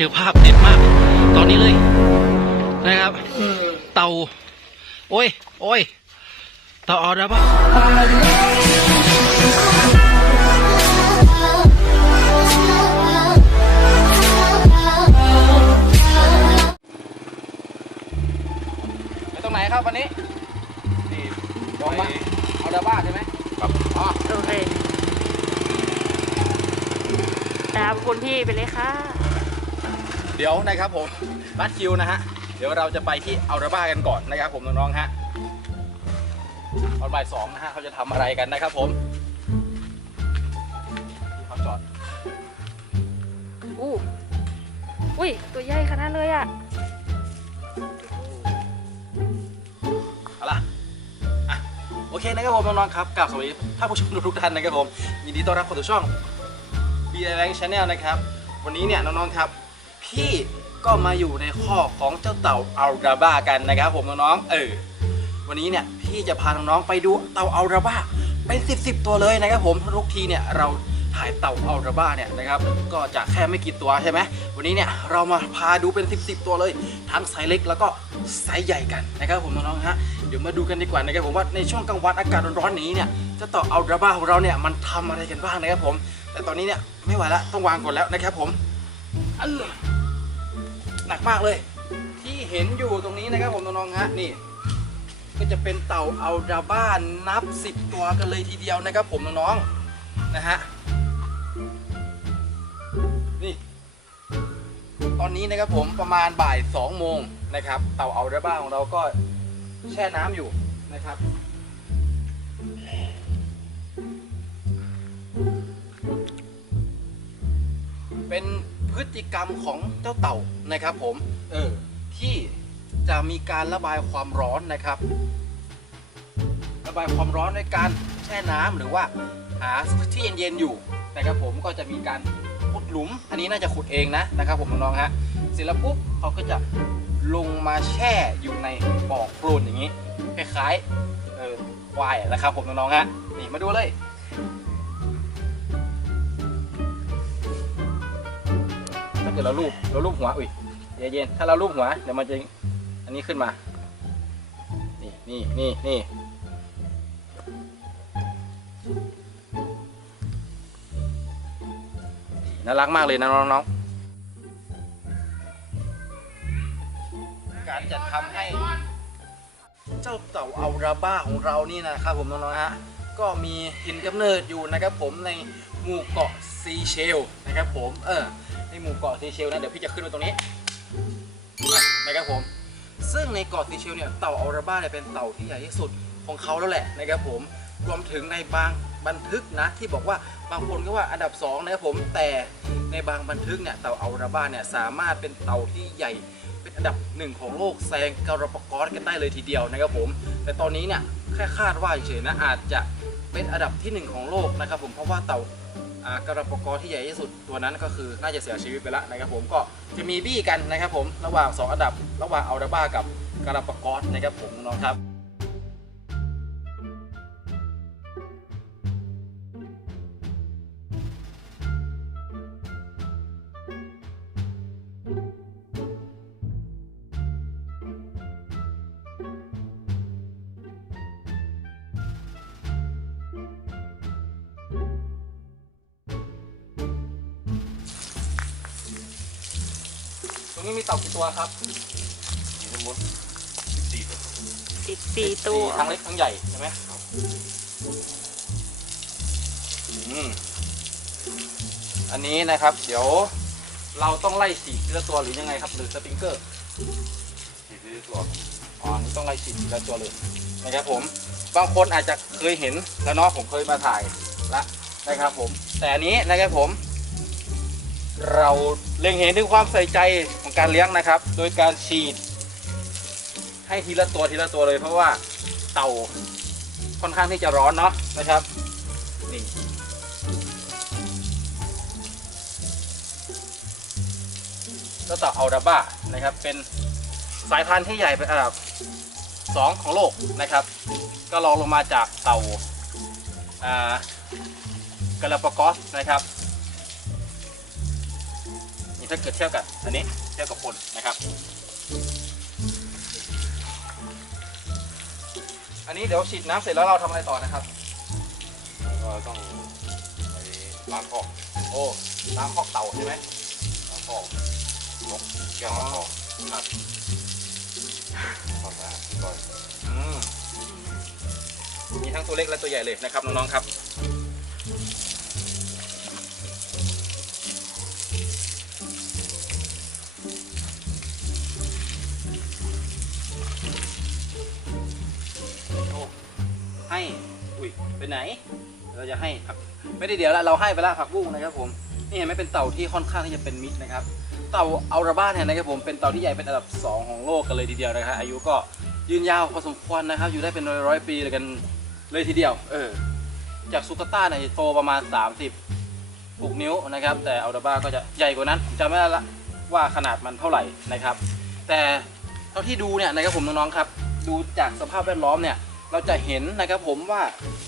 เจอภาพเด็ดมาก ตอนนี้เลย นะครับเต่า โอ้ย โอ้ยเต่าออดาบ้าไปตรงไหนครับวันนี้นี่ลองมาออดาบ้าใช่ไหมครับอ๋อโอเคตามคุณพี่ไปเลยค่ะ เดี๋ยวนะครับผมบัตคิวนะฮะเดี๋ยวเราจะไปที่อัลราบ้ากันก่อนนะครับผมน้องๆฮะตอนบ่ายสองนะฮะเขาจะทำอะไรกันนะครับผมที่เขาจอดอู้อุ้ยตัวใหญ่ขนาดเลยอะเอาล่ะอะโอเคนะครับผมน้องๆครับกลับสวัสดีท่านผู้ชมทุกๆท่านนะครับผม ยินดีต้อนรับเข้าสู่ช่อง B I Rank Channel นะครับ วันนี้เนี่ยน้องๆครับ พี่ก็มาอยู่ในข้อของเจ้าเต่าอัลราบ้ากันนะครับผมน้องๆเออวันนี้เนี่ยพี่จะพาน้องๆไปดูเต่าอัลราบ้าเป็น 10บสตัวเลยนะครับผมทุกทีเนี่ยเราถ่ายเต่าอัลราบ้าเนี่ยนะครับก็จะแค่ไม่กี่ตัวใช่ไหมวันนี้เนี่ยเรามาพาดูเป็น 10บสตัวเลย ทั้งไซส์เล็กแล้วก็ไซส์ใหญ่กันนะครับผมน้องๆฮะเดี๋ยวมาดูกันดีกว่านะครับผมว่าในช่วงกลางวันอากาศร้อนๆนี้เนี่ยเจ้าเต่าอัลราบ้าของเราเนี่ยมันทำอะไรกันบ้างนะครับผม แต่ตอนนี้เนี่ยไม่ไหวแล้วต้องวางก่อนแล้วนะครับผมอ หนักมากเลย ที่เห็นอยู่ตรงนี้นะครับผมน้องๆฮะนี่ ก็จะเป็นเต่าอัลดาบ้านนับ 10 ตัวกันเลยทีเดียวนะครับผมน้องๆนะฮะนี่ ตอนนี้นะครับผมประมาณบ่าย2โมงนะครับ เต่าอัลดาบ้าของเราก็แช่น้ำอยู่นะครับเป็น พฤติกรรมของเจ้าเต่านะครับผมเออที่จะมีการระบายความร้อนนะครับ ระบายความร้อนในการแช่น้ำหรือว่าหาที่เย็นๆอยู่นะครับผมก็จะมีการขุดหลุม อันนี้น่าจะขุดเองนะนะครับ ผมน้องๆฮะเสร็จแล้วปุ๊บเขาก็จะลงมาแช่อยู่ในบ่อโคลนอย่างนี้คล้ายๆเออควายอะนะครับผมน้องๆฮะนี่มาดูเลย ถ้าเกิดเราลูบเราลูบหัวอุ้ยเย็นๆถ้าเราลูบหัวเดี๋ยวมันจะอันนี้ขึ้นมา นี่นี่นี่นี่น่ารักมากเลยนะน้องๆ การจะทำให้ เจ้าเต่าอัลราบ้าของเรานี่นะครับผมน้องๆฮะก็มีหินกำเนิดอยู่นะครับผมในหมู่เกาะซีเชลนะครับผมเออ ในหมู่เกาะซีเชลนะเดี๋ยวพี่จะขึ้นไปตรงนี้นะครับผม ซึ่งในเกาะซีเชลเนี่ยเต่าออราบ้าเนี่ยเป็นเต่าที่ใหญ่ที่สุดของเขาแล้วแหละนะครับผมรวมถึงในบางบันทึกนะที่บอกว่าบางคนก็ว่าอันดับสองนะครับผมแต่ในบางบันทึกเนี่ยเต่าออราบ้าเนี่ยสามารถเป็นเต่าที่ใหญ่ เป็นอันดับหนึ่งของโลกแซงกาลาปกอสกันได้เลยทีเดียวนะครับผมแต่ตอนนี้เนี่ยแค่คาดว่าเฉยๆนะอาจจะเป็นอันดับที่หนึ่งของโลกนะครับผมเพราะว่าเต่าการปกอที่ใหญ่ที่สุดตัวนั้นก็คือน่าจะเสียชีวิตไปแล้วนะครับผมก็จะมีบี้กันนะครับผมระหว่าง 2 อันดับระหว่างอัลดาบ้ากับกรปกอนะครับผมน้องครับ นี้มีเต่ากี่ตัวครับมีทั้งหมด14ตัวสิบสี่ตัวทั้งเล็กทั้งใหญ่ใช่ไหมอืมอันนี้นะครับ เดี๋ยวเราต้องไล่ฉีดทีละตัวหรือยังไงครับ หรือสปริงเกอร์14ตัวอ๋ออันนี่ต้องไล่ฉีดทีละตัวเลยนะครับผม บางคนอาจจะเคยเห็นแล้วเนาะผมเคยมาถ่ายละนะครับผม แต่อันนี้นะครับผม เราเล็งเห็นถึงความใส่ใจของการเลี้ยงนะครับ โดยการฉีด ให้ทีละตัวทีละตัวเลย เพราะว่าเต่าค่อนข้างที่จะร้อนเนาะนะครับนี่เจ้าเต่าอัลดาบ้านะครับ เป็นสายพันธุ์ที่ใหญ่เป็นอันดับสองของโลกนะครับ ก็รองลงมาจากเต่ากาลาปากอสนะครับ ถ้าเกิดเทียบกับอันนี้เทียบกับคนนะครับ อันนี้เดี๋ยวฉีดน้ำเสร็จแล้วเราทำอะไรต่อนะครับ ก็ต้องไปล้างคอกโอ้ล้างคอกเต่าใช่ไหมล้างคอกนกแก้วล้างคอกครับความสะอาดก่อนอืมมีทั้งตัวเล็กและตัวใหญ่เลยนะครับน้องๆครับ อุ้ยไปไหน เราจะให้ผักไม่ได้เดี๋ยวล้วเราให้ไปล้วผักบุ้งนะครับผมนี่เห็นไหมเป็นเต่าที่ค่อนข้างที่จะเป็นมิตรนะครับ เต่าอัลราบ้าเนี่ยนะครับผมเป็นเต่าที่ใหญ่เป็นอันดับ 2 ของโลกกันเลยทีเดียวนะครับอายุก็ยืนยาวพอสมควรนะครับ อยู่ได้เป็นร้อยร้อยปีเลยกันเลยทีเดียว เออ จากซูกาต้าเนี่ยโตประมาณ 30 6 นิ้วนะครับ แต่อัลราบ้าก็จะใหญ่กว่านั้นผมจำไม่ได้ละว่าขนาดมันเท่าไหร่นะครับ แต่เท่าที่ดูเนี่ยนะครับผมน้องๆครับ ดูจากสภาพแวดล้อมเนี่ย เราจะเห็นนะครับผมว่า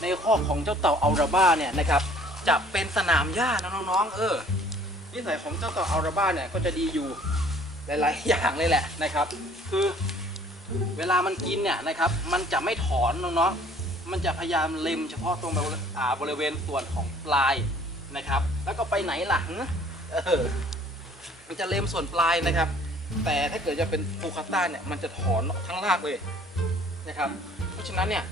ในข้อของเจ้าเต่าอัลราบ้าเนี่ยนะครับจะเป็นสนามหญ้านะน้องๆเออนิสัยของเจ้าเต่าอัลราบ้าเนี่ยก็จะดีอยู่หลายๆอย่างเลยแหละนะครับ คือเวลามันกินเนี่ยนะครับ มันจะไม่ถอนน้องๆมันจะพยายามเล็มเฉพาะตรงบริเวณอ่าบริเวณส่วนของปลายนะครับ แล้วก็ไปไหนล่ะหึเออมันจะเล็มส่วนปลายนะครับ แต่ถ้าเกิดจะเป็นฟูคาต้าเนี่ยมันจะถอนทั้งรากเลยนะครับะฉะนั้นเนี่ย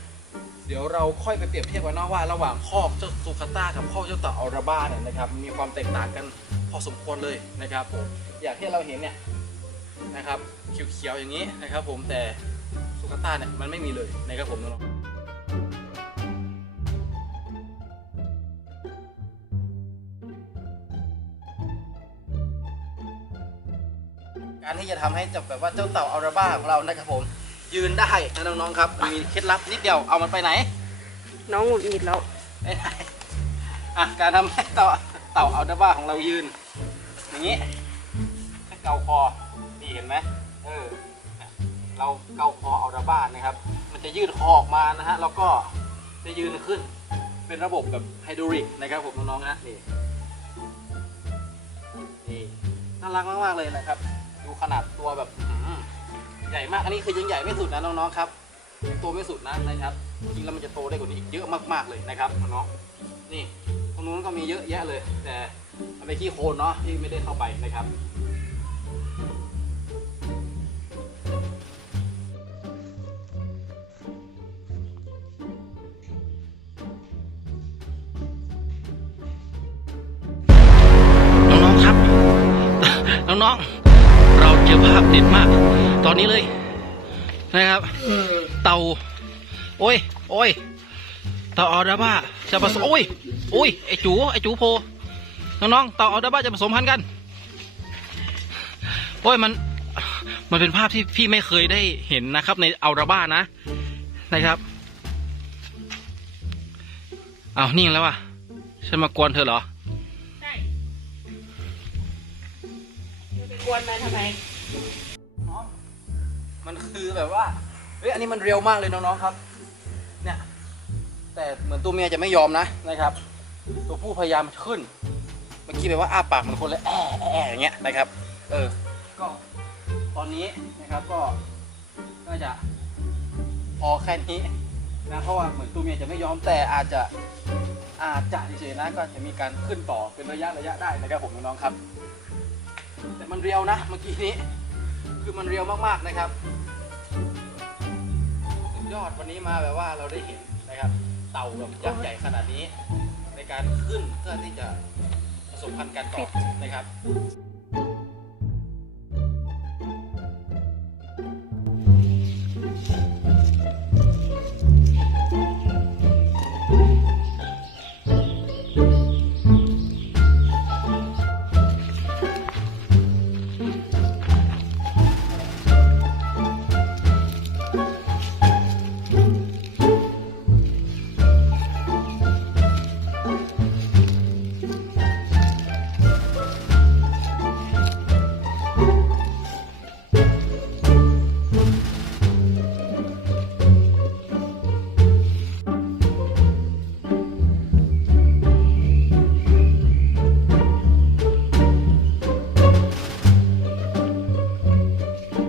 เดี๋ยวเราค่อยไปเปรียบเทียบกันนะว่าระหว่างคอกเจ้าซูคาต้ากับคอกเจ้าเต่าอัลราบ้าเนี่ยนะครับมีความแตกต่างกันพอสมควรเลยนะครับผมอย่างที่เราเห็นเนี่ยนะครับเขียวๆอย่างนี้นะครับผมแต่ซูคาต้าเนี่ยมันไม่มีเลยนะครับผมน้องการที่จะทำให้จะแบบว่าเจ้าเต่าอัลราบ้าของเรานะครับผม ยืนได้นะน้องๆครับ มีเคล็ดลับนิดเดียวเอามันไปไหน น้องหงุดหงิดแล้วไม่ได้อะการทำให้เต่าเต่าอัลดาบ้าของเรายืน อย่างนี้ให้เกาคอนี่เห็นไหมเออเราเกาคออัลดาบ้านะครับ มันจะยืดคอออกมานะฮะแล้วก็จะยืนขึ้น เป็นระบบแบบไฮดรอลิกนะครับผมน้องๆนะนี่นี่น่ารักมากๆเลยนะครับ อันนี้คือยังใหญ่ไม่สุดนะน้องๆครับยังโตไม่สุดนะนะครับจริงๆแล้วมันจะโตได้กว่านี้อีกเยอะมากๆเลยนะครับน้องๆนี่ตรงนู้นก็มีเยอะแยะเลย แต่มันเป็นขี้โคลนเนาะที่ไม่ได้เข้าไปนะครับน้องๆครับ น้องๆ เราเจอภาพเด็ดมาก ตอนนี้เลย นะครับเต่าโอ้ยโอ้ยเต่าออดาบ้าจะผสมโอ้ยโอ้ยไอจูไอจูโพน้องๆเต่าออดาบ้าจะผสมพันธุ์กันโอ้ยมันมันเป็นภาพที่พี่ไม่เคยได้เห็นนะครับ ในอัลราบ้านะนะครับเอานิ่งแล้วว่ะฉันมากวนเธอเหรอใช่ไปกวนมันทำไม มันคือแบบว่าเฮ้ยอันนี้มันเร็วมากเลยน้องๆครับ เนี่ย แต่เหมือนตัวเมียจะไม่ยอมนะนะครับ ตัวผู้พยายามขึ้น เมื่อกี้แบบว่าอ้าปากเหมันคนเลยแอะแอะแอะอย่างเงี้ยนะครับ เออ ก็ตอนนี้นะครับก็ก็จะพอแค่นี้นะเพราะว่าเหมือนตัวเมียจะไม่ยอมแต่อาจจะอาจจะเฉยๆนะก็จะมีการขึ้นต่อเป็นระยะระยะได้นะครับผมน้องๆครับ แต่มันเรียวนะเมื่อกี้นี้ คือมันเรียวมากๆนะครับ สุดยอดวันนี้มาแบบว่าเราได้เห็นนะครับ เต่าแบบยักษ์ใหญ่ขนาดนี้ ในการขึ้นเพื่อที่จะผสมพันธุ์กันต่อนะครับ